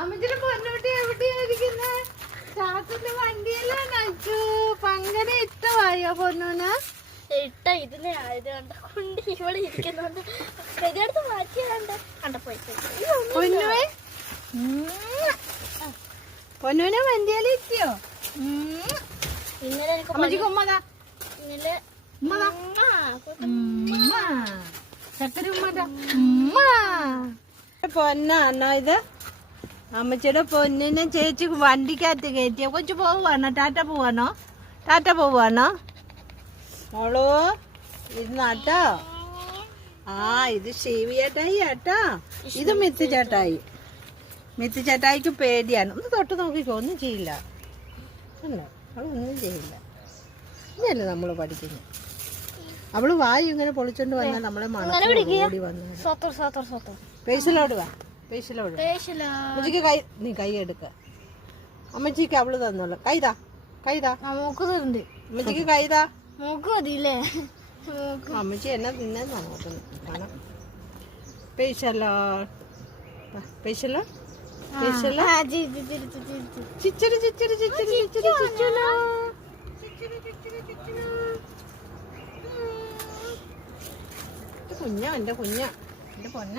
അമ്മച്ചിയുടെ പൊന്നോട്ടി എവിടെയായിരിക്കുന്ന ചാത്തിന്റെ വണ്ടിയിലാണ് അച്ചു. പങ്കന ഇഷ്ടമായോ പൊന്നൂന്? ഇട്ട ഇതിനെ ആയതുകൊണ്ട് കൊണ്ട് ഇവിടെ ഇരിക്കുന്നുണ്ട്. കൈയെടുത്ത് മാറ്റിയാണ്ട് കണ്ടപ്പോയി പൊന്നുവേ പൊന്നൂനെ വണ്ടിയിലെത്തിയോ? ഇന്നലെ അമ്മച്ചിക്ക് ഉമ്മതാ. ഇന്നലെ ചക്കര ഉമ്മതാ. പൊന്നാണോ ഇത്? അമ്മച്ചിയുടെ പൊന്നിനെ ചേച്ചി വണ്ടിക്കകത്ത് കയറ്റിയ കൊച്ചു പോവാണോ? ടാറ്റ പോവാണോ? ടാറ്റ പോവാണോ മോളോ? ഇരുന്നാട്ടോ. ആ ഇത് ഷേവി ചേട്ടായി ആട്ടാ. ഇത് മിത്ത് ചേട്ടായി. മിത്ത് ചേട്ടായിക്ക് പേടിയാണ്. ഒന്ന് തൊട്ട് നോക്കിക്കോ. ഒന്നും ചെയ്യില്ല. അല്ലേ അവളൊന്നും ചെയ്യില്ല. ഇതല്ലേ നമ്മള് പഠിക്കുന്നത്. അവള് വായു ഇങ്ങനെ പൊളിച്ചോണ്ട് വന്നാൽ നമ്മളെ ഓടി വന്നു. പേശലോട് വാ. പേശലോട്. അമ്മച്ചിക്ക് കൈ നീ കൈ എടുക്ക. അമ്മച്ചിക്ക് അവള് തന്നോളൂ. കൈതാ കൈതാ. അമ്മച്ചിക്ക് കൈതാ. അമ്മച്ചി എന്നാ തിന്നാ നോക്കുന്നു. കാണാം. പേശലോ പേശലോ പേശലോ. ചിച്ചരി ചിച്ചരി ചിച്ചരി ചിച്ചരി ചിച്ചലോ. കുഞ്ഞ എന്റെ കുഞ്ഞ എന്റെ പൊന്ന.